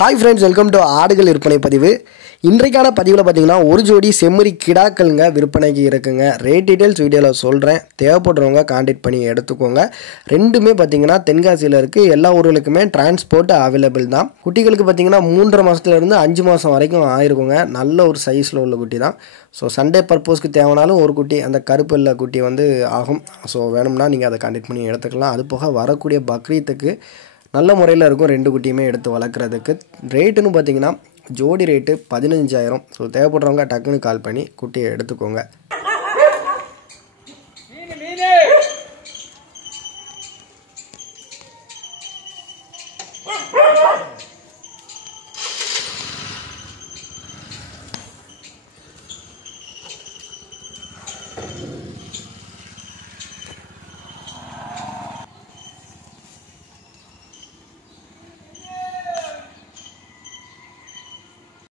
Hi friends, welcome to ஆடுகள் விற்பனை பதிவு. இன்றைக்கான பதிவில் பார்த்தீங்கன்னா ஒரு ஜோடி செம்மறி கிடாக்கள்ங்க விற்பனைக்கு இருக்குங்க. ரேட் டீட்டெயில்ஸ் வீடியோவில் சொல்கிறேன். தேவைப்படுறவங்க கான்டாக்ட் பண்ணி எடுத்துக்கோங்க. ரெண்டுமே பார்த்தீங்கன்னா தென்காசியில் இருக்குது. எல்லா ஊர்களுக்குமே டிரான்ஸ்போர்ட் அவைலபிள் தான். குட்டிகளுக்கு பார்த்தீங்கன்னா 3.5 மாதத்துலேருந்து 5 மாதம் வரைக்கும் ஆயிருக்குங்க. நல்ல ஒரு சைஸில் உள்ள குட்டி தான். ஸோ சண்டே பர்பஸ்க்கு தேவைனாலும் ஒரு குட்டி அந்த கருப்பில்ல குட்டி ஆகும். ஸோ வேணும்னா நீங்கள் அதை கான்டாக்ட் பண்ணி எடுத்துக்கலாம். அது போக வரக்கூடிய பக்ரீத்துக்கு நல்ல முறையில் இருக்கும். ரெண்டு குட்டியுமே எடுத்து வளர்க்குறதுக்கு. ரேட்டுன்னு பார்த்தீங்கன்னா ஜோடி ரேட்டு 15,000. ஸோ தேவைப்படுறவங்க டக்குன்னு கால் பண்ணி குட்டியை எடுத்துக்கோங்க.